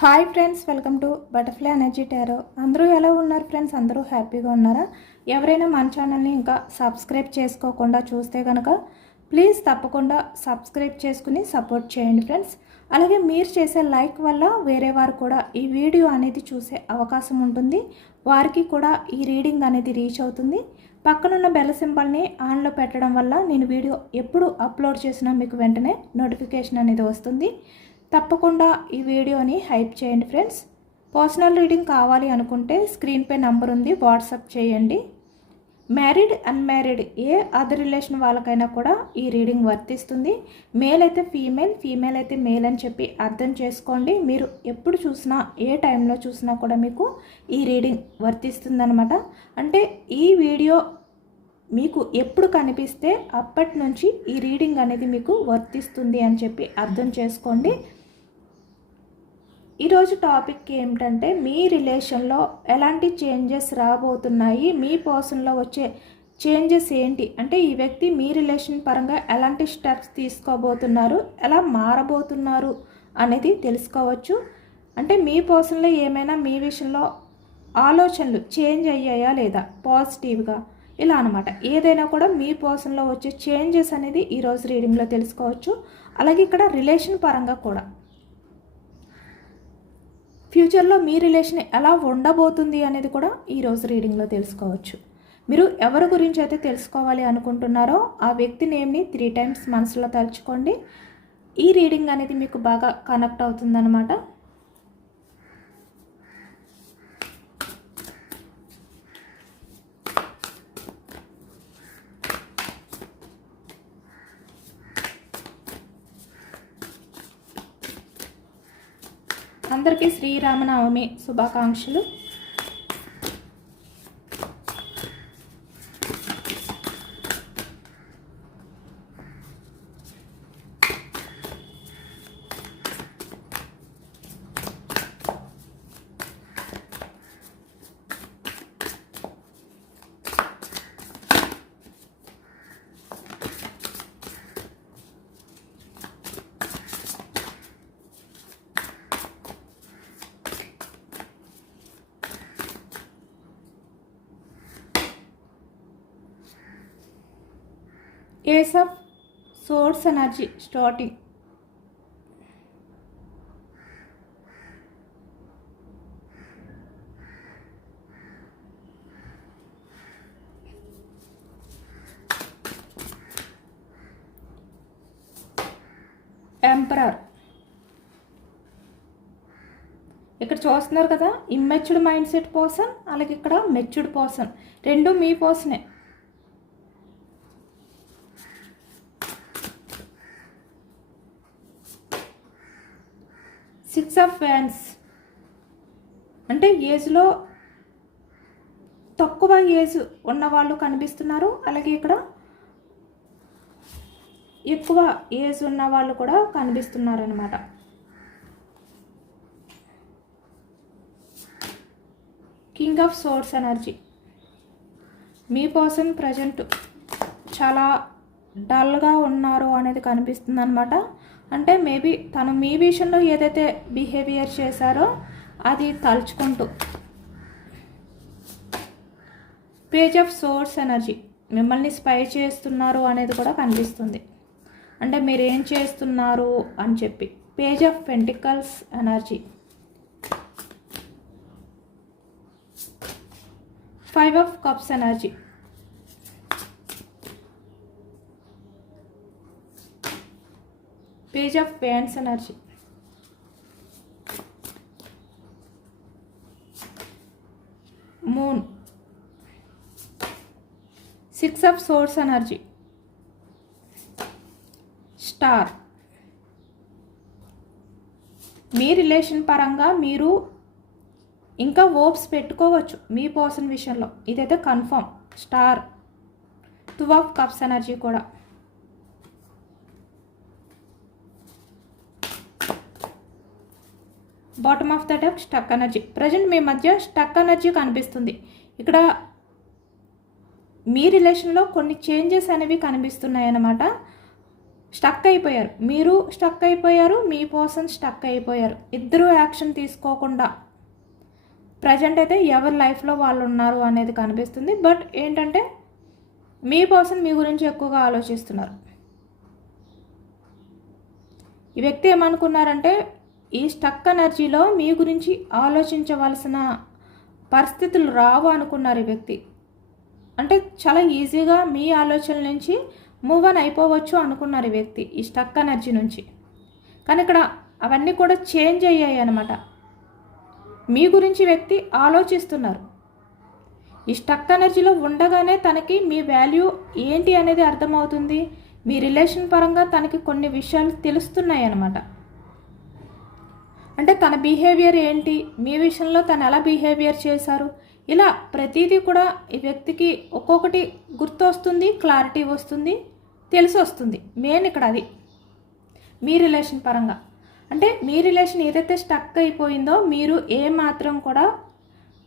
Hi friends, welcome to butterfly energy tarot. అందరూ ఎలా ఉన్నారు ఫ్రెండ్స్? అందరూ హ్యాపీగా ఉన్నారా? ఎవరైనా మన ఛానల్ని ఇంకా సబ్స్క్రైబ్ చేసుకోకుండా చూస్తే కనుక ప్లీజ్ తప్పకుండా సబ్స్క్రైబ్ చేసుకుని సపోర్ట్ చేయండి ఫ్రెండ్స్. అలాగే మీరు చేసే లైక్ వల్ల వేరే వారు కూడా ఈ వీడియో అనేది చూసే అవకాశం ఉంటుంది. వారికి కూడా ఈ రీడింగ్ అనేది రీచ్ అవుతుంది. పక్కనున్న బెల్ సింబల్ని ఆన్లో పెట్టడం వల్ల నేను వీడియో ఎప్పుడు అప్లోడ్ చేసినా మీకు వెంటనే నోటిఫికేషన్ అనేది వస్తుంది. తప్పకుండా ఈ వీడియోని హైప్ చేయండి ఫ్రెండ్స్. పర్సనల్ రీడింగ్ కావాలి అనుకుంటే స్క్రీన్పై నంబర్ ఉంది, వాట్సాప్ చేయండి. మ్యారీడ్, అన్మ్యారీడ్ ఏ అదర్ రిలేషన్ వాళ్ళకైనా కూడా ఈ రీడింగ్ వర్తిస్తుంది. మేల్ అయితే ఫీమేల్, ఫీమేల్ అయితే మేల్ అని చెప్పి అర్థం చేసుకోండి. మీరు ఎప్పుడు చూసినా ఏ టైంలో చూసినా కూడా మీకు ఈ రీడింగ్ వర్తిస్తుందన్నమాట. అంటే ఈ వీడియో మీకు ఎప్పుడు కనిపిస్తే అప్పటి నుంచి ఈ రీడింగ్ అనేది మీకు వర్తిస్తుంది అని చెప్పి అర్థం చేసుకోండి. ఈరోజు టాపిక్ ఏమిటంటే మీ రిలేషన్లో ఎలాంటి చేంజెస్ రాబోతున్నాయి, మీ పర్సన్లో వచ్చే చేంజెస్ ఏంటి, అంటే ఈ వ్యక్తి మీ రిలేషన్ పరంగా ఎలాంటి స్టెప్స్ తీసుకోబోతున్నారు, ఎలా మారబోతున్నారు అనేది తెలుసుకోవచ్చు. అంటే మీ పర్సన్లో ఏమైనా మీ విషయంలో ఆలోచనలు చేంజ్ అయ్యాయా లేదా పాజిటివ్గా, ఇలా అనమాట. ఏదైనా కూడా మీ పర్సన్లో వచ్చే చేంజెస్ అనేది ఈరోజు రీడింగ్లో తెలుసుకోవచ్చు. అలాగే ఇక్కడ రిలేషన్ పరంగా కూడా ఫ్యూచర్లో మీ రిలేషన్ ఎలా ఉండబోతుంది అనేది కూడా ఈరోజు రీడింగ్లో తెలుసుకోవచ్చు. మీరు ఎవరి గురించి అయితే తెలుసుకోవాలి అనుకుంటున్నారో ఆ వ్యక్తి నేమ్ని 3 times మనసులో తలుచుకోండి. ఈ రీడింగ్ అనేది మీకు బాగా కనెక్ట్ అవుతుందన్నమాట. అందరికీ శ్రీరామనవమి శుభాకాంక్షలు. Ace of swords energy starting. Emperor. ఇక్కడ చూస్తున్నారు కదా, ఇమ్మెచ్యూర్డ్ మైండ్ సెట్ పర్సన్, అలాగే ఇక్కడ మెచ్యూర్డ్ పర్సన్, రెండు మీ పర్సనే. సిక్స్ ఆఫ్ వ్యాండ్స్ అంటే ఏజ్లో తక్కువ ఏజ్ ఉన్నవాళ్ళు కనిపిస్తున్నారు. అలాగే ఇక్కడ ఎక్కువ ఏజ్ ఉన్న వాళ్ళు కూడా కనిపిస్తున్నారు అన్నమాట. King of swords energy. Me person present చాలా డల్గా ఉన్నారు అనేది కనిపిస్తుంది అనమాట. అంటే మేబీ తను మీ విషయంలో ఏదైతే బిహేవియర్ చేశారో అది తలుచుకుంటూ. Page of swords energy. మిమ్మల్ని స్పై చేస్తున్నారు అనేది కూడా కనిపిస్తుంది. అంటే మీరు ఏం చేస్తున్నారు అని చెప్పి. Page of pentacles energy. 5 of cups energy. Page of wands energy. Moon. 6 of swords energy. Star. మీ రిలేషన్ పరంగా మీరు ఇంకా హోప్స్ పెట్టుకోవచ్చు మీ పర్సన్ విషయంలో, ఇదైతే confirm. Star. 2 of cups energy కూడా. Bottom of the deck stuck energy. Present మీ మధ్య స్టక్ ఎనర్జీ కనిపిస్తుంది. ఇక్కడ మీ రిలేషన్లో కొన్ని చేంజెస్ అనేవి కనిపిస్తున్నాయి అన్నమాట. స్టక్ అయిపోయారు, మీరు స్టక్ అయిపోయారు, మీ పర్సన్ స్టక్ అయిపోయారు. ఇద్దరూ యాక్షన్ తీసుకోకుండా ప్రజెంట్ అయితే ఎవరి లైఫ్లో వాళ్ళు ఉన్నారు అనేది కనిపిస్తుంది. బట్ ఏంటంటే మీ పర్సన్ మీ గురించి ఎక్కువగా ఆలోచిస్తున్నారు. ఈ వ్యక్తి ఏమనుకున్నారంటే ఈ స్టక్ ఎనర్జీలో మీ గురించి ఆలోచించవలసిన పరిస్థితులు రావు అనుకున్నారు ఈ వ్యక్తి. అంటే చాలా ఈజీగా మీ ఆలోచనల నుంచి మూవ్ ఆన్ అయిపోవచ్చు అనుకున్నారు ఈ వ్యక్తి ఈ స్టక్ ఎనర్జీ నుంచి. కానీ ఇక్కడ అవన్నీ కూడా చేంజ్ అయ్యాయి అన్నమాట. మీ గురించి వ్యక్తి ఆలోచిస్తున్నారు. ఈ స్టక్ ఎనర్జీలో ఉండగానే తనకి మీ వాల్యూ ఏంటి అనేది అర్థమవుతుంది. మీ రిలేషన్ పరంగా తనకి కొన్ని విషయాలు తెలుస్తున్నాయి అన్నమాట. అంటే తన బిహేవియర్ ఏంటి, మీ విషయంలో తను ఎలా బిహేవియర్ చేశారు, ఇలా ప్రతిదీ కూడా ఈ వ్యక్తికి ఒక్కొక్కటి గుర్తు వస్తుంది, క్లారిటీ వస్తుంది, తెలిసి వస్తుంది. మెయిన్ ఇక్కడ అది మీ రిలేషన్ పరంగా. అంటే మీ రిలేషన్ ఏదైతే స్టక్ అయిపోయిందో మీరు ఏమాత్రం కూడా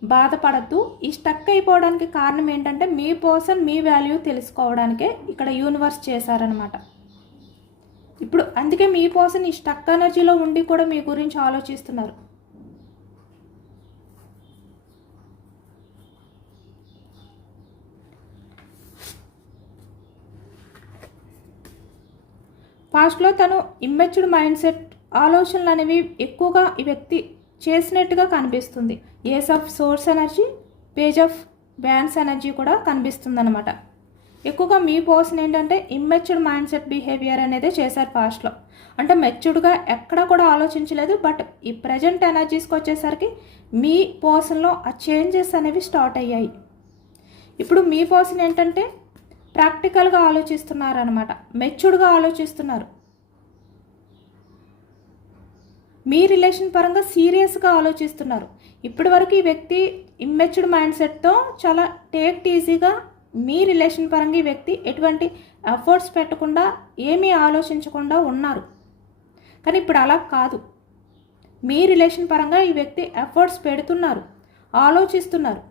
బాధపడద్దు. ఈ స్టక్ అయిపోవడానికి కారణం ఏంటంటే మీ పర్సన్ మీ వాల్యూ తెలుసుకోవడానికే ఇక్కడ యూనివర్స్ చేశారనమాట. ఇప్పుడు అందుకే మీ పర్సన్ ఈ స్టక్ ఎనర్జీలో ఉండి కూడా మీ గురించి ఆలోచిస్తున్నారు. పాస్ట్లో తను ఇమ్మెచ్యూర్డ్ మైండ్ సెట్ ఆలోచనలు అనేవి ఎక్కువగా ఈ వ్యక్తి చేసినట్టుగా కనిపిస్తుంది. Ace of swords energy, page of wands energy కూడా కనిపిస్తుంది అనమాట. ఎక్కువగా మీ పర్సన్ ఏంటంటే ఇమ్మెచ్యూర్డ్ మైండ్ సెట్ బిహేవియర్ అనేది చేశారు పాస్ట్లో. అంటే మెచ్యూర్డ్గా ఎక్కడ కూడా ఆలోచించలేదు. బట్ ఈ ప్రజెంట్ ఎనర్జీస్కి వచ్చేసరికి మీ పర్సన్లో ఆ చేంజెస్ అనేవి స్టార్ట్ అయ్యాయి. ఇప్పుడు మీ పర్సన్ ఏంటంటే ప్రాక్టికల్గా ఆలోచిస్తున్నారు అనమాట, మెచ్యూర్డ్గా ఆలోచిస్తున్నారు. మీ రిలేషన్ పరంగా సీరియస్గా ఆలోచిస్తున్నారు. ఇప్పటి వరకు ఈ వ్యక్తి ఇమ్మెచ్యూర్డ్ మైండ్ సెట్తో చాలా టేక్ ఈజీగా మీ రిలేషన్ పరంగా ఈ వ్యక్తి ఎటువంటి ఎఫర్ట్స్ పెట్టకుండా ఏమీ ఆలోచించకుండా ఉన్నారు. కానీ ఇప్పుడు అలా కాదు. మీ రిలేషన్ పరంగా ఈ వ్యక్తి ఎఫర్ట్స్ పెడుతున్నారు, ఆలోచిస్తున్నారు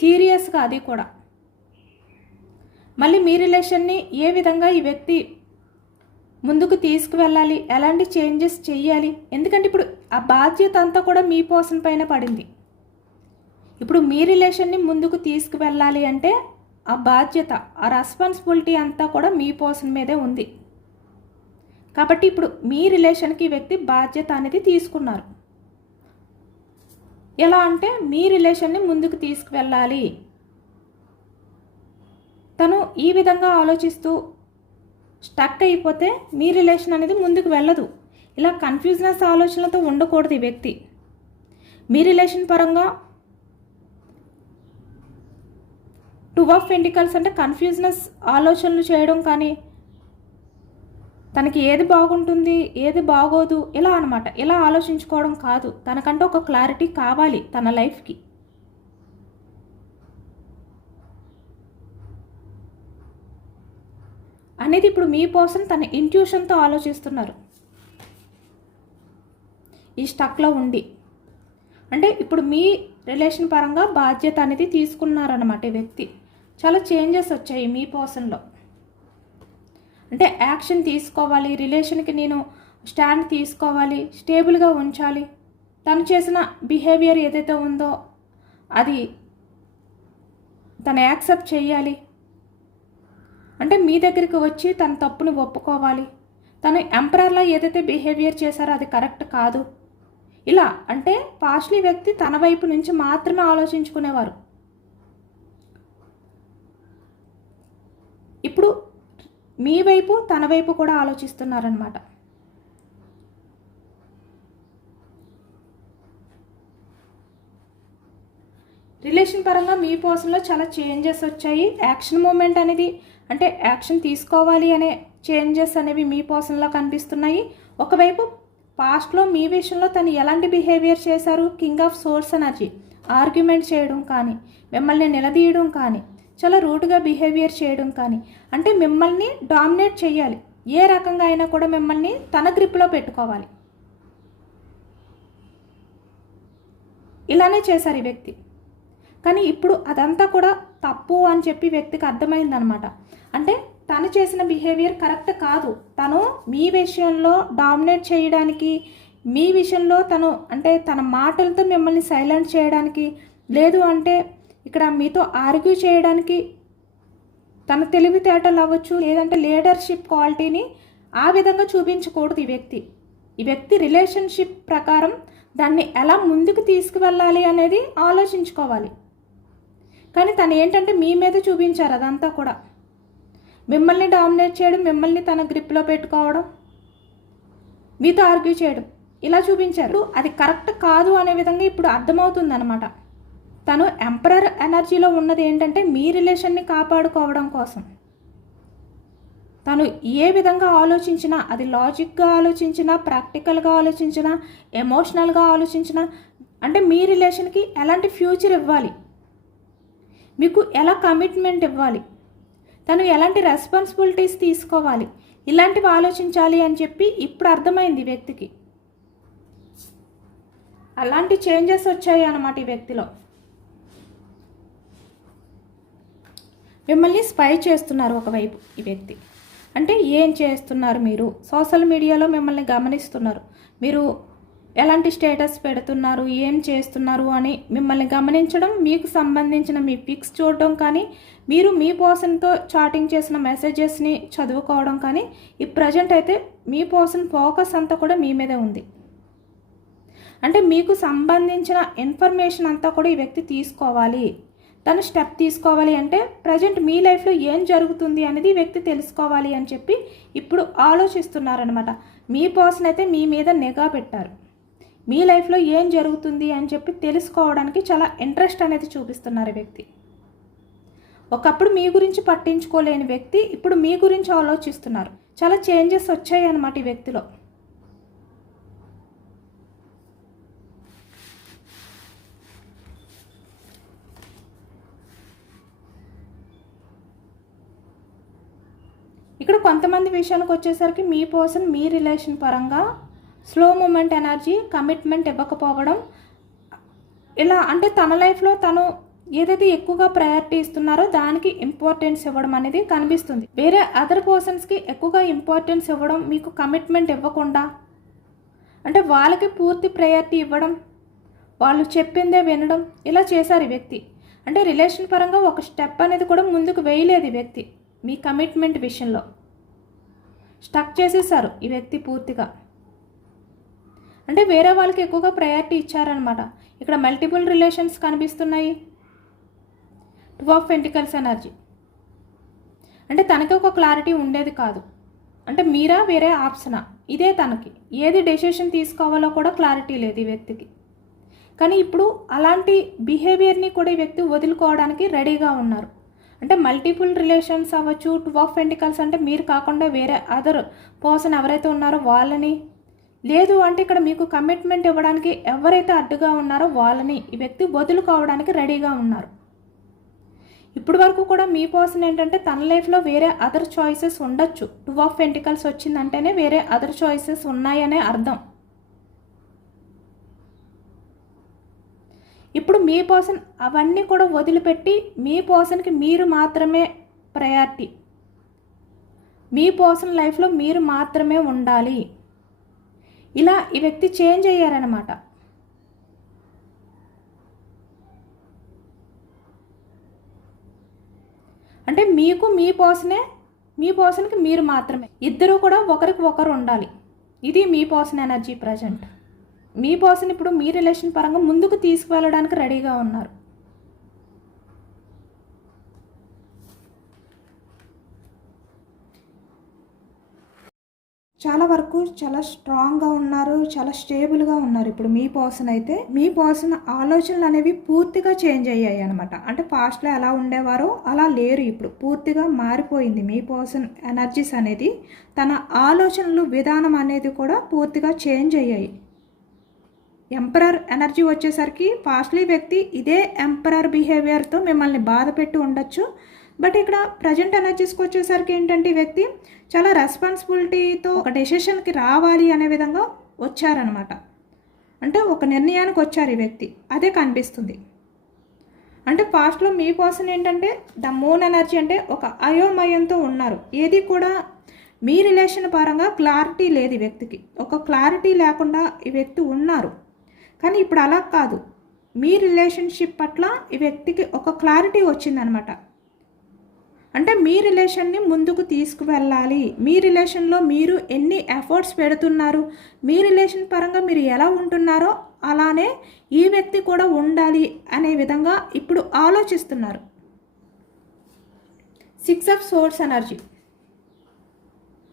సీరియస్గా. అది కూడా మళ్ళీ మీ రిలేషన్ని ఏ విధంగా ఈ వ్యక్తి ముందుకు తీసుకువెళ్ళాలి, ఎలాంటి చేంజెస్ చేయాలి. ఎందుకంటే ఇప్పుడు ఆ బాధ్యత అంతా కూడా మీ పర్సన్ పైన పడింది. ఇప్పుడు మీ రిలేషన్ని ముందుకు తీసుకువెళ్ళాలి అంటే ఆ బాధ్యత, ఆ రెస్పాన్సిబిలిటీ అంతా కూడా మీ పర్సన్ మీదే ఉంది. కాబట్టి ఇప్పుడు మీ రిలేషన్కి ఈ వ్యక్తి బాధ్యత అనేది తీసుకున్నారు. ఎలా అంటే మీ రిలేషన్ని ముందుకు తీసుకువెళ్ళాలి. తను ఈ విధంగా ఆలోచిస్తూ స్టక్ అయిపోతే మీ రిలేషన్ అనేది ముందుకు వెళ్ళదు. ఇలా కన్ఫ్యూజనెస్ ఆలోచనలతో ఉండకూడదు ఈ వ్యక్తి. మీ రిలేషన్ పరంగా 2 ఆఫ్ పెంటికల్స్ అంటే కన్ఫ్యూజనెస్ ఆలోచనలు చేయడం కానీ, తనకి ఏది బాగుంటుంది ఏది బాగోదు ఇలా అనమాట, ఇలా ఆలోచించుకోవడం కాదు. తనకంటే ఒక క్లారిటీ కావాలి తన లైఫ్కి. అనేది ఇప్పుడు మీ పర్సన్ తన ఇంట్యూషన్తో ఆలోచిస్తున్నారు ఈ స్టక్లో ఉండి. అంటే ఇప్పుడు మీ రిలేషన్ పరంగా బాధ్యత అనేది తీసుకున్నారన్నమాట ఈ వ్యక్తి. చాలా చేంజెస్ వచ్చాయి మీ పర్సన్లో. అంటే యాక్షన్ తీసుకోవాలి, రిలేషన్కి నేను స్టాండ్ తీసుకోవాలి, స్టేబుల్గా ఉంచాలి. తను చేసిన బిహేవియర్ ఏదైతే ఉందో అది తను యాక్సెప్ట్ చేయాలి. అంటే మీ దగ్గరికి వచ్చి తన తప్పుని ఒప్పుకోవాలి. తను ఎంపరర్లా ఏదైతే బిహేవియర్ చేశారో అది కరెక్ట్ కాదు. ఇలా అంటే పాస్ట్లీ వ్యక్తి తన వైపు నుంచి మాత్రమే ఆలోచించుకునేవారు. ఇప్పుడు మీ వైపు తన వైపు కూడా ఆలోచిస్తున్నారనమాట. రిలేషన్ పరంగా మీ పర్సన్లో చాలా చేంజెస్ వచ్చాయి. యాక్షన్ మూమెంట్ అనేది అంటే యాక్షన్ తీసుకోవాలి అనే చేంజెస్ అనేవి మీ పర్సన్లో కనిపిస్తున్నాయి. ఒకవైపు పాస్ట్లో మీ విషయంలో తను ఎలాంటి బిహేవియర్ చేశారు, king of swords energy, argument చేయడం కానీ, మిమ్మల్ని నిలదీయడం కానీ, చాలా రూడ్గా బిహేవియర్ చేయడం కానీ, అంటే మిమ్మల్ని డామినేట్ చేయాలి. ఏ రకంగా అయినా కూడా మిమ్మల్ని తన గ్రిప్లో పెట్టుకోవాలి. ఇలానే చేశారు ఈ వ్యక్తి. కానీ ఇప్పుడు అదంతా కూడా తప్పు అని చెప్పి వ్యక్తికి అర్థమైందనమాట. అంటే తను చేసిన బిహేవియర్ కరెక్ట్ కాదు. తను మీ విషయంలో డామినేట్ చేయడానికి, మీ విషయంలో తను అంటే తన మాటలతో మిమ్మల్ని సైలెంట్ చేయడానికి, లేదు అంటే ఇక్కడ మీతో ఆర్గ్యూ చేయడానికి తన తెలివితేటలు అవ్వచ్చు, లేదంటే లీడర్షిప్ క్వాలిటీని ఆ విధంగా చూపించకూడదు ఈ వ్యక్తి రిలేషన్షిప్ ప్రకారం దాన్ని ఎలా ముందుకు తీసుకువెళ్ళాలి అనేది ఆలోచించుకోవాలి. కానీ తను ఏంటంటే మీ మీద చూపించారు అదంతా కూడా. మిమ్మల్ని డామినేట్ చేయడం, మిమ్మల్ని తన గ్రిప్లో పెట్టుకోవడం, మీతో ఆర్గ్యూ చేయడం, ఇలా చూపించారు. అది కరెక్ట్ కాదు అనే విధంగా ఇప్పుడు అర్థమవుతుంది అనమాట. తను ఎంపరర్ ఎనర్జీలో ఉన్నది ఏంటంటే మీ రిలేషన్ని కాపాడుకోవడం కోసం. తను ఏ విధంగా ఆలోచించినా, అది లాజిక్గా ఆలోచించినా, ప్రాక్టికల్గా ఆలోచించినా, ఎమోషనల్గా ఆలోచించినా, అంటే మీ రిలేషన్కి ఎలాంటి ఫ్యూచర్ ఇవ్వాలి, మీకు ఎలా కమిట్మెంట్ ఇవ్వాలి, తను ఎలాంటి రెస్పాన్సిబిలిటీస్ తీసుకోవాలి, ఇలాంటివి ఆలోచించాలి అని చెప్పి ఇప్పుడు అర్థమైంది ఈ వ్యక్తికి. అలాంటి చేంజెస్ వచ్చాయి అన్నమాట ఈ వ్యక్తిలో. మిమ్మల్ని స్పై చేస్తున్నారు ఒకవైపు ఈ వ్యక్తి. అంటే ఏం చేస్తున్నారు మీరు, సోషల్ మీడియాలో మిమ్మల్ని గమనిస్తున్నారు, మీరు ఎలాంటి స్టేటస్ పెడుతున్నారు, ఏం చేస్తున్నారు అని మిమ్మల్ని గమనించడం, మీకు సంబంధించిన మీ పిక్స్ చూడడం, కానీ మీరు మీ పర్సన్తో చాటింగ్ చేసిన మెసేజెస్ని చదువుకోవడం, కానీ ఈ ప్రజెంట్ అయితే మీ పర్సన్ ఫోకస్ అంతా కూడా మీ మీదే ఉంది. అంటే మీకు సంబంధించిన ఇన్ఫర్మేషన్ అంతా కూడా ఈ వ్యక్తి తీసుకోవాలి, తను స్టెప్ తీసుకోవాలి. అంటే ప్రజెంట్ మీ లైఫ్లో ఏం జరుగుతుంది అనేది ఈ వ్యక్తి తెలుసుకోవాలి అని చెప్పి ఇప్పుడు ఆలోచిస్తున్నారనమాట. మీ పర్సన్ అయితే మీ మీద నిఘా పెట్టారు, మీ లైఫ్లో ఏం జరుగుతుంది అని చెప్పి తెలుసుకోవడానికి చాలా ఇంట్రెస్ట్ అనేది చూపిస్తున్నారు ఈ వ్యక్తి. ఒకప్పుడు మీ గురించి పట్టించుకోలేని వ్యక్తి ఇప్పుడు మీ గురించి ఆలోచిస్తున్నారు. చాలా చేంజెస్ వచ్చాయి అన్నమాట ఈ వ్యక్తిలో. ఇక్కడ కొంతమంది విషయానికి వచ్చేసరికి మీ పర్సన్ మీ రిలేషన్ పరంగా స్లో మూమెంట్ ఎనర్జీ, కమిట్మెంట్ ఇవ్వకపోవడం, ఇలా అంటే తన లైఫ్లో తను ఏదైతే ఎక్కువగా ప్రయారిటీ ఇస్తున్నారో దానికి ఇంపార్టెన్స్ ఇవ్వడం అనేది కనిపిస్తుంది. వేరే అదర్ పర్సన్స్కి ఎక్కువగా ఇంపార్టెన్స్ ఇవ్వడం, మీకు కమిట్మెంట్ ఇవ్వకుండా, అంటే వాళ్ళకి పూర్తి ప్రయారిటీ ఇవ్వడం, వాళ్ళు చెప్పిందే వినడం, ఇలా చేశారు ఈ వ్యక్తి. అంటే రిలేషన్ పరంగా ఒక స్టెప్ అనేది కూడా ముందుకు వేయలేదు ఈ వ్యక్తి. మీ కమిట్మెంట్ విషయంలో స్టక్ చేసేసారు ఈ వ్యక్తి పూర్తిగా. అంటే వేరే వాళ్ళకి ఎక్కువగా ప్రయారిటీ ఇచ్చారనమాట. ఇక్కడ మల్టిపుల్ రిలేషన్స్ కనిపిస్తున్నాయి. 2 ఆఫ్ పెంటికల్స్ ఎనర్జీ. అంటే తనకి ఒక క్లారిటీ ఉండేది కాదు. అంటే మీరా వేరే ఆప్షనా, ఇదే తనకి ఏది డెసిషన్ తీసుకోవాలో కూడా క్లారిటీ లేదు ఈ వ్యక్తికి. కానీ ఇప్పుడు అలాంటి బిహేవియర్ని కూడా ఈ వ్యక్తి వదులుకోవడానికి రెడీగా ఉన్నారు. అంటే మల్టిపుల్ రిలేషన్స్ అవ్వచ్చు, 2 ఆఫ్ పెంటికల్స్ అంటే మీరు కాకుండా వేరే అదర్ పర్సన్ ఎవరైతే ఉన్నారో వాళ్ళని, లేదు అంటే ఇక్కడ మీకు కమిట్మెంట్ ఇవ్వడానికి ఎవరైతే అడ్డుగా ఉన్నారో వాళ్ళని ఈ వ్యక్తి వదులుకోవడానికి రెడీగా ఉన్నారు. ఇప్పుడు వరకు కూడా మీ పర్సన్ ఏంటంటే తన లైఫ్లో వేరే అదర్ చాయిసెస్ ఉండొచ్చు. 2 ఆఫ్ పెంటికల్స్ వచ్చిందంటేనే వేరే అదర్ చాయిసెస్ ఉన్నాయనే అర్థం. ఇప్పుడు మీ పర్సన్ అవన్నీ కూడా వదిలిపెట్టి మీ పర్సన్కి మీరు మాత్రమే ప్రయారిటీ, మీ పర్సన్ లైఫ్లో మీరు మాత్రమే ఉండాలి, ఇలా ఈ వ్యక్తి చేంజ్ అయ్యారనమాట. అంటే మీకు మీ పర్సన్కి మీరు మాత్రమే, ఇద్దరు కూడా ఒకరికి ఒకరు ఉండాలి. ఇది మీ పర్సన్ ఎనర్జీ ప్రజెంట్. మీ పర్సన్ ఇప్పుడు మీ రిలేషన్ పరంగా ముందుకు తీసుకువెళ్ళడానికి రెడీగా ఉన్నారు. చాలా వరకు చాలా స్ట్రాంగ్గా ఉన్నారు, చాలా స్టేబుల్గా ఉన్నారు. ఇప్పుడు మీ పర్సన్ అయితే మీ పర్సన్ ఆలోచనలు అనేవి పూర్తిగా చేంజ్ అయ్యాయి అనమాట. అంటే పాస్ట్లో ఎలా ఉండేవారో అలా లేరు, ఇప్పుడు పూర్తిగా మారిపోయింది మీ పర్సన్ ఎనర్జీస్ అనేది. తన ఆలోచనలు విధానం అనేది కూడా పూర్తిగా చేంజ్ అయ్యాయి. ఎంపరర్ ఎనర్జీ వచ్చేసరికి పాస్ట్లీ వ్యక్తి ఇదే ఎంపరర్ బిహేవియర్తో మిమ్మల్ని బాధ పెట్టి ఉండొచ్చు. బట్ ఇక్కడ ప్రజెంట్ ఎనర్జీస్కి వచ్చేసరికి ఏంటంటే ఈ వ్యక్తి చాలా రెస్పాన్సిబిలిటీతో ఒక డెసిషన్కి రావాలి అనే విధంగా వచ్చారనమాట. అంటే ఒక నిర్ణయానికి వచ్చారు ఈ వ్యక్తి, అదే కనిపిస్తుంది. అంటే పాస్ట్లో మీ పర్సన్ ఏంటంటే ద మూన్ ఎనర్జీ, అంటే ఒక అయోమయంతో ఉన్నారు. ఏది కూడా మీ రిలేషన్ పరంగా క్లారిటీ లేదు ఈ వ్యక్తికి. ఒక క్లారిటీ లేకుండా ఈ వ్యక్తి ఉన్నారు. కానీ ఇప్పుడు అలా కాదు, మీ రిలేషన్షిప్ పట్ల ఈ వ్యక్తికి ఒక క్లారిటీ వచ్చిందనమాట. అంటే మీ రిలేషన్ని ముందుకు తీసుకువెళ్ళాలి, మీ రిలేషన్లో మీరు ఎన్ని ఎఫర్ట్స్ పెడుతున్నారు, మీ రిలేషన్ పరంగా మీరు ఎలా ఉంటున్నారో అలానే ఈ వ్యక్తి కూడా ఉండాలి అనే విధంగా ఇప్పుడు ఆలోచిస్తున్నారు. 6 ఆఫ్ సోర్స్ ఎనర్జీ,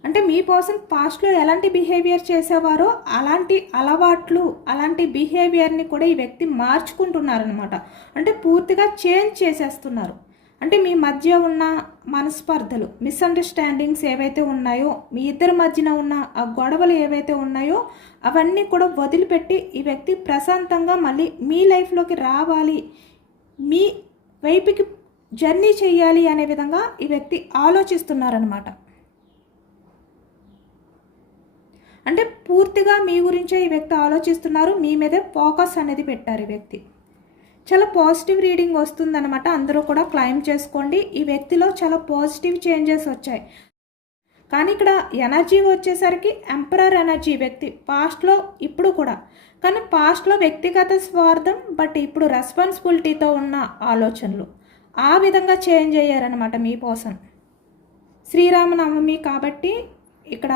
అంటే మీ పర్సన్ పాస్ట్లో ఎలాంటి బిహేవియర్ చేసేవారో అలాంటి అలవాట్లు, అలాంటి బిహేవియర్ని కూడా ఈ వ్యక్తి మార్చుకుంటున్నారనమాట. అంటే పూర్తిగా చేంజ్ చేసేస్తున్నారు. అంటే మీ మధ్య ఉన్న మనస్పర్ధలు, మిస్అండర్స్టాండింగ్స్ ఏవైతే ఉన్నాయో, మీ ఇద్దరి మధ్యన ఉన్న ఆ గొడవలు ఏవైతే ఉన్నాయో అవన్నీ కూడా వదిలిపెట్టి ఈ వ్యక్తి ప్రశాంతంగా మళ్ళీ మీ లైఫ్లోకి రావాలి, మీ వైపుకి జర్నీ చేయాలి అనే విధంగా ఈ వ్యక్తి ఆలోచిస్తున్నారనమాట. అంటే పూర్తిగా మీ గురించే ఈ వ్యక్తి ఆలోచిస్తున్నారు, మీ మీదే ఫోకస్ అనేది పెట్టారు ఈ వ్యక్తి. చాలా పాజిటివ్ రీడింగ్ వస్తుందన్నమాట. అందరూ కూడా క్లైమ్ చేసుకోండి. ఈ వ్యక్తిలో చాలా పాజిటివ్ చేంజెస్ వచ్చాయి. కానీ ఇక్కడ ఎనర్జీ వచ్చేసరికి ఎంపరర్ ఎనర్జీ వ్యక్తి పాస్ట్లో, ఇప్పుడు కూడా. కానీ పాస్ట్లో వ్యక్తిగత స్వార్థం, బట్ ఇప్పుడు రెస్పాన్సిబిలిటీతో ఉన్న ఆలోచనలు ఆ విధంగా చేంజ్ అయ్యారనమాట మీ పర్సన్. శ్రీరామనవమి కాబట్టి ఇక్కడ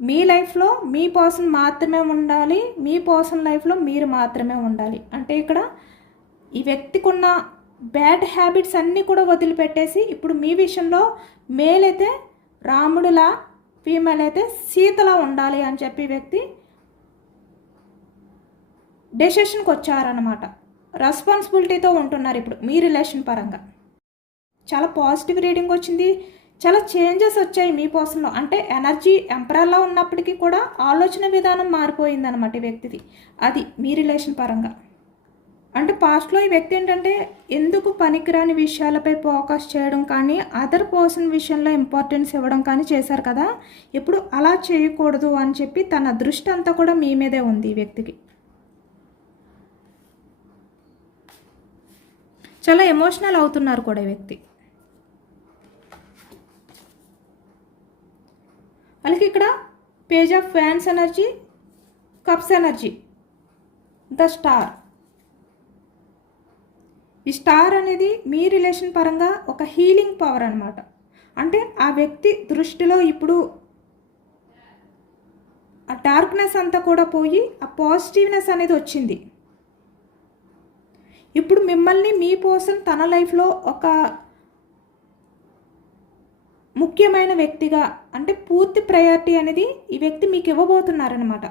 మీ లైఫ్లో మీ పర్సన్ మాత్రమే ఉండాలి, మీ పర్సన్ లైఫ్లో మీరు మాత్రమే ఉండాలి. అంటే ఇక్కడ ఈ వ్యక్తికి ఉన్న బ్యాడ్ హ్యాబిట్స్ అన్నీ కూడా వదిలిపెట్టేసి ఇప్పుడు మీ విషయంలో మేల్ అయితే రాముడిలా, ఫీమేల్ అయితే సీతలా ఉండాలి అని చెప్పి వ్యక్తి డెసిషన్కి వచ్చారనమాట. రెస్పాన్సిబిలిటీతో ఉంటున్నారు ఇప్పుడు మీ రిలేషన్ పరంగా. చాలా పాజిటివ్ రీడింగ్ వచ్చింది, చాలా చేంజెస్ వచ్చాయి మీ పర్సన్లో. అంటే ఎనర్జీ ఎంపరర్లా ఉన్నప్పటికీ కూడా ఆలోచన విధానం మారిపోయిందనమాట ఈ వ్యక్తిది. అది మీ రిలేషన్ పరంగా. అంటే పాస్ట్లో ఈ వ్యక్తి ఏంటంటే ఎందుకు పనికిరాని విషయాలపై ఫోకస్ చేయడం కానీ, అదర్ పర్సన్ విషయంలో ఇంపార్టెన్స్ ఇవ్వడం కానీ చేశారు కదా. ఇప్పుడు అలా చేయకూడదు అని చెప్పి తన దృష్టి అంతా కూడా మీ మీదే ఉంది ఈ వ్యక్తికి. చాలా ఎమోషనల్ అవుతున్నారు కూడా ఈ వ్యక్తి. అలాగే ఇక్కడ page of fans energy, cups energy, the star. ఈ స్టార్ అనేది మీ రిలేషన్ పరంగా ఒక హీలింగ్ పవర్ అనమాట. అంటే ఆ వ్యక్తి దృష్టిలో ఇప్పుడు ఆ డార్క్నెస్ అంతా కూడా పోయి ఆ పాజిటివ్నెస్ అనేది వచ్చింది. ఇప్పుడు మిమ్మల్ని మీ పర్సన్ తన లైఫ్లో ఒక ముఖ్యమైన వ్యక్తిగా, అంటే పూర్తి ప్రయారిటీ అనేది ఈ వ్యక్తి మీకు ఇవ్వబోతున్నారనమాట.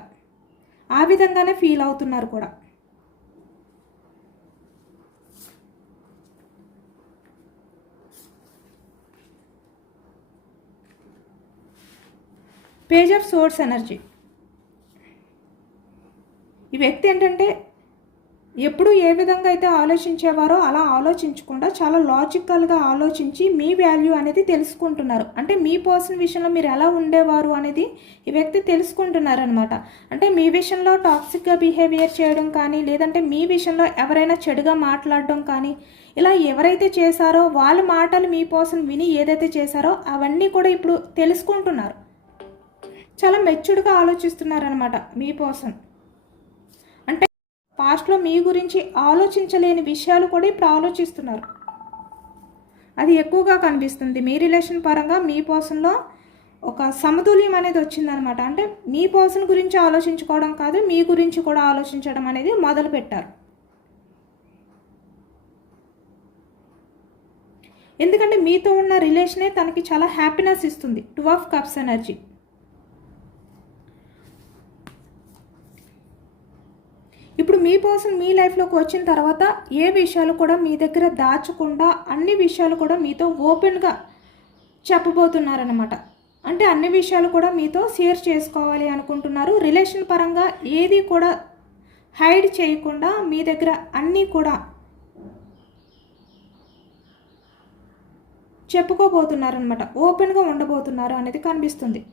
ఆ విధంగానే ఫీల్ అవుతున్నారు కూడా. Page of swords energy. ఈ వ్యక్తి ఏంటంటే ఎప్పుడు ఏ విధంగా అయితే ఆలోచించేవారో అలా ఆలోచించకుండా చాలా లాజికల్గా ఆలోచించి మీ వాల్యూ అనేది తెలుసుకుంటున్నారు. అంటే మీ పర్సన్ విషయంలో మీరు ఎలా ఉండేవారు అనేది ఈ వ్యక్తి తెలుసుకుంటున్నారు అనమాట. అంటే మీ విషయంలో టాక్సిక్గా బిహేవియర్ చేయడం కానీ, లేదంటే మీ విషయంలో ఎవరైనా చెడుగా మాట్లాడడం కానీ, ఇలా ఎవరైతే చేశారో వాళ్ళ మాటలు మీ పర్సన్ విని ఏదైతే చేశారో అవన్నీ కూడా ఇప్పుడు తెలుసుకుంటున్నారు. చాలా మెచ్యూర్డ్గా ఆలోచిస్తున్నారనమాట మీ పర్సన్. అంటే పాస్ట్లో మీ గురించి ఆలోచించలేని విషయాలు కూడా ఇప్పుడు ఆలోచిస్తున్నారు. అది ఎక్కువగా కనిపిస్తుంది మీ రిలేషన్ పరంగా. మీ పర్సన్లో ఒక సమతుల్యం అనేది వచ్చిందనమాట. అంటే మీ పర్సన్ గురించి ఆలోచించుకోవడం కాదు, మీ గురించి కూడా ఆలోచించడం అనేది మొదలు పెట్టారు. ఎందుకంటే మీతో ఉన్న రిలేషనే తనకి చాలా హ్యాపీనెస్ ఇస్తుంది. 2 ఆఫ్ కప్స్ ఎనర్జీ. ఇప్పుడు మీ పర్సన్ మీ లైఫ్లోకి వచ్చిన తర్వాత ఏ విషయాలు కూడా మీ దగ్గర దాచకుండా అన్ని విషయాలు కూడా మీతో ఓపెన్గా చెప్పబోతున్నారనమాట. అంటే అన్ని విషయాలు కూడా మీతో షేర్ చేసుకోవాలి అనుకుంటున్నారు. రిలేషన్ పరంగా ఏది కూడా హైడ్ చేయకుండా మీ దగ్గర అన్నీ కూడా చెప్పుకోబోతున్నారనమాట. ఓపెన్గా ఉండబోతున్నారు అనేది కనిపిస్తుంది.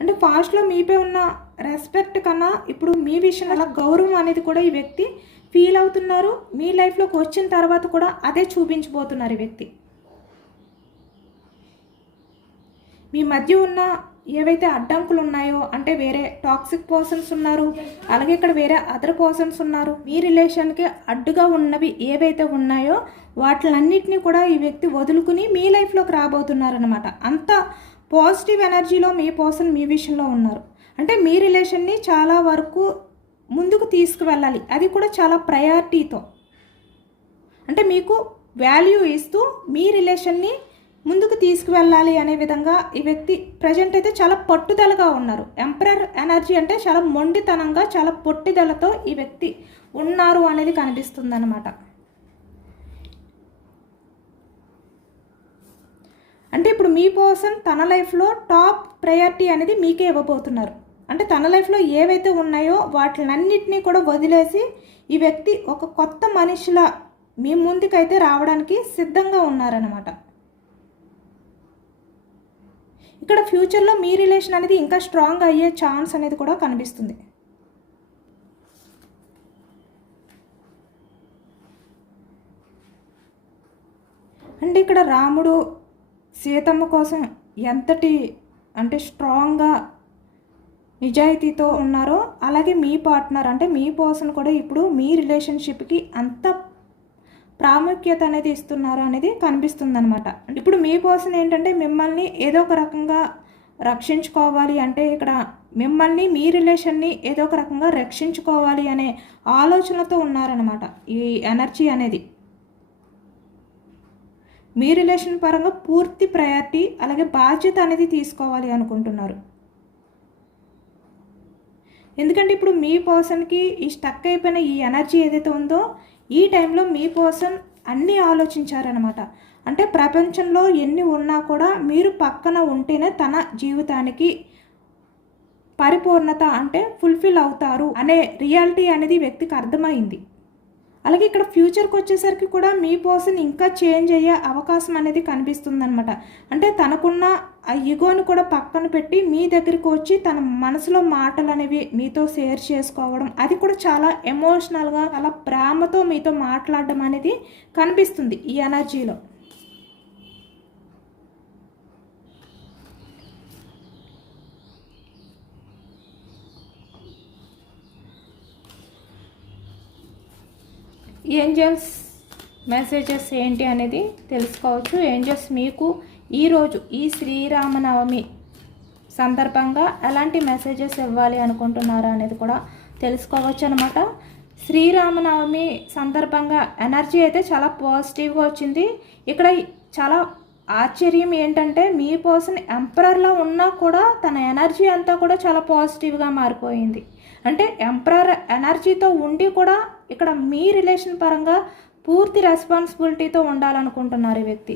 అంటే పాస్ట్లో మీపై ఉన్న రెస్పెక్ట్ కన్నా ఇప్పుడు మీ విషయం అలా గౌరవం అనేది కూడా ఈ వ్యక్తి ఫీల్ అవుతున్నారు. మీ లైఫ్లోకి వచ్చిన తర్వాత కూడా అదే చూపించబోతున్నారు ఈ వ్యక్తి. మీ మధ్య ఉన్న ఏవైతే అడ్డంకులు ఉన్నాయో, అంటే వేరే టాక్సిక్ పర్సన్స్ ఉన్నారు, అలాగే ఇక్కడ వేరే అదర్ పర్సన్స్ ఉన్నారు, మీ రిలేషన్కి అడ్డుగా ఉన్నవి ఏవైతే ఉన్నాయో వాటిలన్నిటినీ కూడా ఈ వ్యక్తి వదులుకుని మీ లైఫ్లోకి రాబోతున్నారనమాట. అంత పాజిటివ్ ఎనర్జీలో మీ పర్సన్ మీ విషయంలో ఉన్నారు. అంటే మీ రిలేషన్ని చాలా వరకు ముందుకు తీసుకువెళ్ళాలి, అది కూడా చాలా ప్రయారిటీతో. అంటే మీకు వాల్యూ ఇస్తూ మీ రిలేషన్ని ముందుకు తీసుకువెళ్ళాలి అనే విధంగా ఈ వ్యక్తి ప్రజెంట్ అయితే చాలా పట్టుదలగా ఉన్నారు. ఎంపరర్ ఎనర్జీ అంటే చాలా మొండితనంగా, చాలా పట్టుదలతో ఈ వ్యక్తి ఉన్నారు అనేది కనిపిస్తుంది అన్నమాట. అంటే ఇప్పుడు మీ పర్సన్ తన లైఫ్లో టాప్ ప్రయారిటీ అనేది మీకే ఇవ్వబోతున్నారు. అంటే తన లైఫ్లో ఏవైతే ఉన్నాయో వాటినన్నిటినీ కూడా వదిలేసి ఈ వ్యక్తి ఒక కొత్త మనిషిలా మీ ముందుకైతే రావడానికి సిద్ధంగా ఉన్నారన్నమాట. ఇక్కడ ఫ్యూచర్లో మీ రిలేషన్ అనేది ఇంకా స్ట్రాంగ్ అయ్యే ఛాన్స్ అనేది కూడా కనిపిస్తుంది. అంటే ఇక్కడ రాముడు సీతమ్మ కోసం ఎంతటి అంటే స్ట్రాంగ్గా నిజాయితీతో ఉన్నారో, అలాగే మీ పార్ట్నర్ అంటే మీ పర్సన్ కూడా ఇప్పుడు మీ రిలేషన్షిప్కి అంత ప్రాముఖ్యత అనేది ఇస్తున్నారు అనేది కనిపిస్తుంది అనమాట. ఇప్పుడు మీ పర్సన్ ఏంటంటే మిమ్మల్ని ఏదో ఒక రకంగా రక్షించుకోవాలి, అంటే ఇక్కడ మిమ్మల్ని మీ రిలేషన్ని ఏదో ఒక రకంగా రక్షించుకోవాలి అనే ఆలోచనతో ఉన్నారనమాట. ఈ ఎనర్జీ అనేది మీ రిలేషన్ పరంగా పూర్తి ప్రయారిటీ అలాగే బాధ్యత అనేది తీసుకోవాలి అనుకుంటున్నారు. ఎందుకంటే ఇప్పుడు మీ పర్సన్కి ఈ స్టక్ అయిపోయిన ఈ ఎనర్జీ ఏదైతే ఉందో ఈ టైంలో మీ పర్సన్ అన్నీ ఆలోచించారనమాట. అంటే ప్రపంచంలో ఎన్ని ఉన్నా కూడా మీరు పక్కన ఉంటేనే తన జీవితానికి పరిపూర్ణత అంటే ఫుల్ఫిల్ అవుతారు అనే రియాలిటీ అనేది వ్యక్తికి అర్థమైంది. అలాగే ఇక్కడ ఫ్యూచర్కి వచ్చేసరికి కూడా మీ పర్సన్ ఇంకా చేంజ్ అయ్యే అవకాశం అనేది కనిపిస్తుందన్నమాట. అంటే తనకున్న ఆ ఈగోని కూడా పక్కన పెట్టి మీ దగ్గరికి వచ్చి తన మనసులో మాటలు అనేవి మీతో షేర్ చేసుకోవడం, అది కూడా చాలా ఎమోషనల్గా చాలా ప్రేమతో మీతో మాట్లాడడం అనేది కనిపిస్తుంది ఈ ఎనర్జీలో. ఏంజల్స్ మెసేజెస్ ఏంటి అనేది తెలుసుకోవచ్చు. ఏంజల్స్ మీకు ఈరోజు ఈ శ్రీరామనవమి సందర్భంగా ఎలాంటి మెసేజెస్ ఇవ్వాలి అనుకుంటున్నారా అనేది కూడా తెలుసుకోవచ్చు అనమాట. శ్రీరామనవమి సందర్భంగా ఎనర్జీ అయితే చాలా పాజిటివ్గా వచ్చింది. ఇక్కడ చాలా ఆశ్చర్యం ఏంటంటే మీ పర్సన్ ఎంపరర్లో ఉన్నా కూడా తన ఎనర్జీ అంతా కూడా చాలా పాజిటివ్గా మారిపోయింది. అంటే ఎంపరర్ ఎనర్జీతో ఉండి కూడా ఇక్కడ మీ రిలేషన్ పరంగా పూర్తి రెస్పాన్సిబిలిటీతో ఉండాలనుకుంటున్నారు ఈ వ్యక్తి.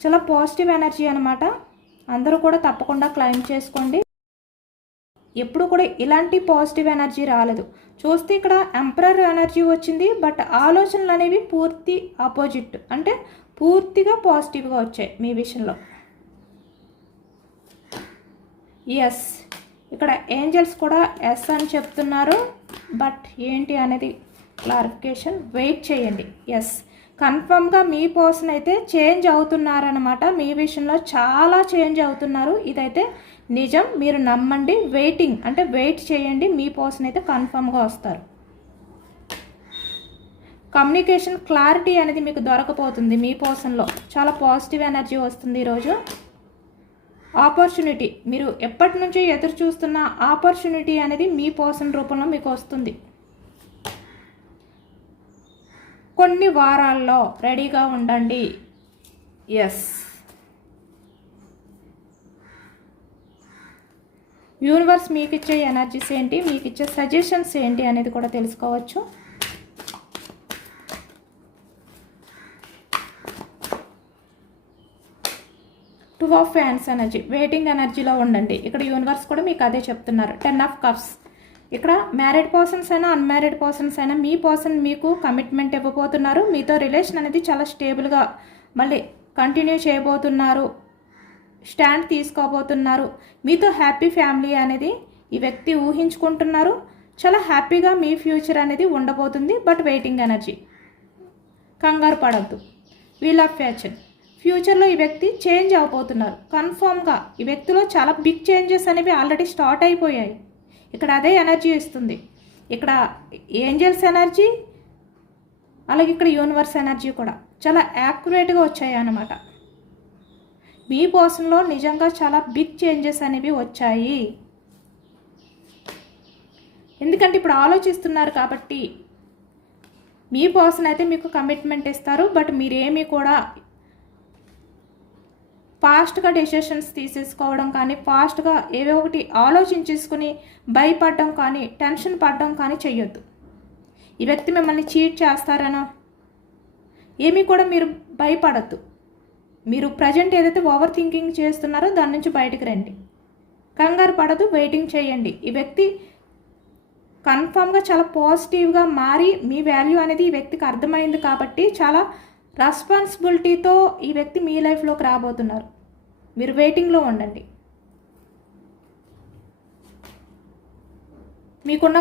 చాలా పాజిటివ్ ఎనర్జీ అనమాట. అందరూ కూడా తప్పకుండా క్లైమ్ చేసుకోండి. ఎప్పుడు కూడా ఇలాంటి పాజిటివ్ ఎనర్జీ రాలేదు. చూస్తే ఇక్కడ ఎంపరర్ ఎనర్జీ వచ్చింది, బట్ ఆలోచనలు అనేవి పూర్తి ఆపోజిట్, అంటే పూర్తిగా పాజిటివ్గా వచ్చాయి మీ విషయంలో. ఎస్, ఇక్కడ ఏంజల్స్ కూడా ఎస్ అని చెప్తున్నారు, బట్ ఏంటి అనేది క్లారిఫికేషన్ వెయిట్ చేయండి. ఎస్, కన్ఫర్మ్గా మీ పర్సన్ అయితే చేంజ్ అవుతున్నారనమాట. మీ విషయంలో చాలా చేంజ్ అవుతున్నారు, ఇదైతే నిజం. మీరు నమ్మండి, వెయిటింగ్ అంటే వెయిట్ చేయండి, మీ పర్సన్ అయితే కన్ఫర్మ్గా వస్తారు. కమ్యూనికేషన్ క్లారిటీ అనేది మీకు దొరకపోతుంది. మీ పర్సన్లో చాలా పాజిటివ్ ఎనర్జీ వస్తుంది ఈరోజు. ఆపర్చునిటీ, మీరు ఎప్పటి నుంచో ఎదురు చూస్తున్న ఆపర్చునిటీ అనేది మీ పర్సన్ రూపంలో మీకు వస్తుంది. కొన్ని వారాల్లో రెడీగా ఉండండి. ఎస్, యూనివర్స్ మీకు ఇచ్చే ఎనర్జీస్ ఏంటి, మీకు ఇచ్చే సజెషన్స్ ఏంటి అనేది కూడా తెలుసుకోవచ్చు. Two of fans energy, waiting ఎనర్జీలో ఉండండి. ఇక్కడ యూనివర్స్ కూడా మీకు అదే చెప్తున్నారు. 10 ఆఫ్ కప్స్, ఇక్కడ మ్యారీడ్ పర్సన్స్ అయినా అన్మ్యారీడ్ పర్సన్స్ అయినా మీ పర్సన్ మీకు కమిట్మెంట్ ఇవ్వబోతున్నారు. మీతో రిలేషన్ అనేది చాలా స్టేబుల్గా మళ్ళీ కంటిన్యూ చేయబోతున్నారు. స్టాండ్ తీసుకోబోతున్నారు. మీతో హ్యాపీ ఫ్యామిలీ అనేది ఈ వ్యక్తి ఊహించుకుంటున్నారు. చాలా హ్యాపీగా మీ ఫ్యూచర్ అనేది ఉండబోతుంది. బట్ వెయిటింగ్ ఎనర్జీ, కంగారు పడద్దు. వీల్ ఆఫ్ ఫ్యాషన్, ఫ్యూచర్లో ఈ వ్యక్తి చేంజ్ అవబోతున్నారు. కన్ఫామ్గా ఈ వ్యక్తిలో చాలా బిగ్ చేంజెస్ అనేవి ఆల్రెడీ స్టార్ట్ అయిపోయాయి. ఇక్కడ అదే ఎనర్జీ ఇస్తుంది. ఇక్కడ ఏంజల్స్ ఎనర్జీ, అలాగే ఇక్కడ యూనివర్స్ ఎనర్జీ కూడా చాలా యాక్యురేట్గా వచ్చాయి అన్నమాట. మీ పర్సన్లో నిజంగా చాలా బిగ్ చేంజెస్ అనేవి వచ్చాయి. ఎందుకంటే ఇప్పుడు ఆలోచిస్తున్నారు కాబట్టి మీ పర్సన్ అయితే మీకు కమిట్మెంట్ ఇస్తారు. బట్ మీరేమీ కూడా ఫాస్ట్గా డెసిషన్స్ తీసేసుకోవడం కానీ, ఫాస్ట్గా ఏవో ఒకటి ఆలోచించేసుకుని భయపడడం కానీ, టెన్షన్ పడడం కానీ చెయ్యొద్దు. ఈ వ్యక్తి మిమ్మల్ని చీట్ చేస్తారనో ఏమీ కూడా మీరు భయపడద్దు. మీరు ప్రజెంట్ ఏదైతే ఓవర్ థింకింగ్ చేస్తున్నారో దాని నుంచి బయటకు రండి. కంగారు పడదు, వెయిటింగ్ చేయండి. ఈ వ్యక్తి కన్ఫామ్గా చాలా పాజిటివ్గా మారి మీ వాల్యూ అనేది ఈ వ్యక్తికి అర్థమైంది కాబట్టి చాలా రెస్పాన్సిబిలిటీతో ఈ వ్యక్తి మీ లైఫ్లోకి రాబోతున్నారు. మీరు వెయిటింగ్లో ఉండండి. మీకున్న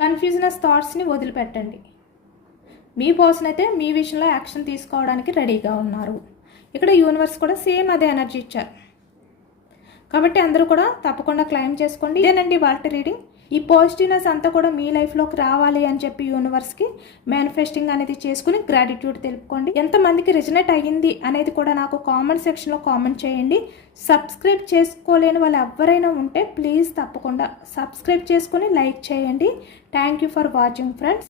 కన్ఫ్యూజనస్ థాట్స్ని వదిలిపెట్టండి. మీ పర్సన్ అయితే మీ విషయంలో యాక్షన్ తీసుకోవడానికి రెడీగా ఉన్నారు. ఇక్కడ యూనివర్స్ కూడా సేమ్ అదే ఎనర్జీ ఇచ్చారు కాబట్టి అందరూ కూడా తప్పకుండా క్లైమ్ చేసుకోండి. ఇదేనండి వాటి రీడింగ్. ఈ పాజిటివ్నెస్ అంతా కూడా మీ లైఫ్లోకి రావాలి అని చెప్పి యూనివర్స్కి మేనిఫెస్టింగ్ అనేది చేసుకుని గ్రాటిట్యూడ్ తెలుపుకోండి. ఎంతమందికి రిజనేట్ అయ్యింది అనేది కూడా నాకు కామెంట్ సెక్షన్లో కామెంట్ చేయండి. సబ్స్క్రైబ్ చేసుకోలేని వాళ్ళు ఎవరైనా ఉంటే ప్లీజ్ తప్పకుండా సబ్స్క్రైబ్ చేసుకుని లైక్ చేయండి. Thank you for watching friends.